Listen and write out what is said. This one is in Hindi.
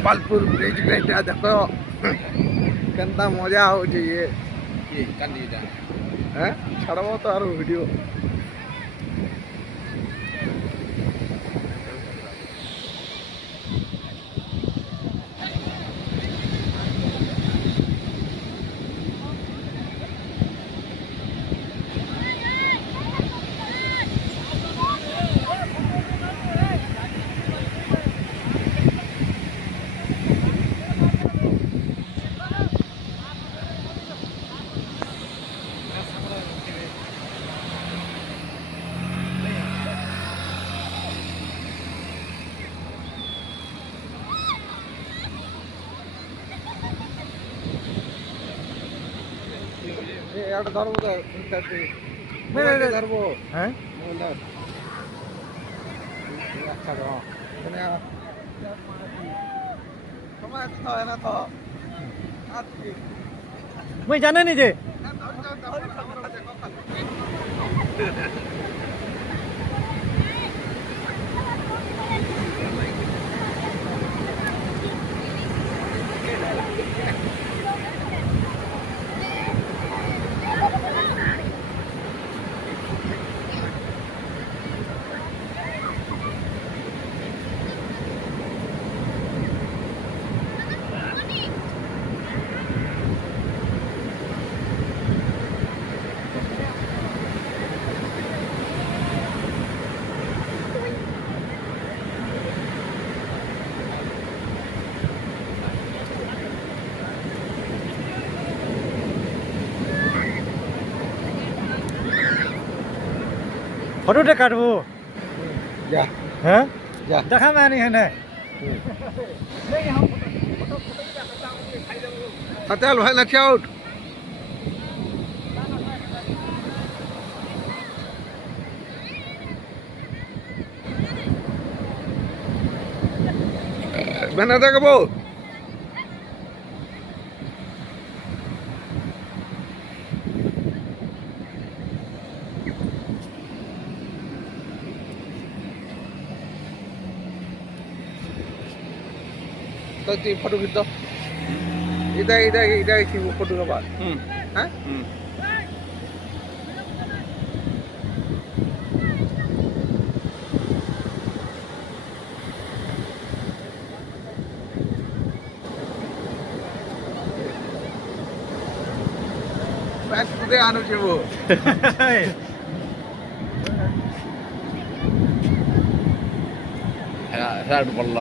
गोपालपुर ब्रिज कहीं देख केनता मजा हो छाड़ब तो आर वीडियो धरबो मैं जाने नहीं जे फोटो टे काटबो जा हैं जा देखा मानी है ना हटेल भाई ना आउट बना देखबो तो ती फोटो खींच दो इधर खींच फोटो का बाद हैं पैस कुदे आनो चाहिए वो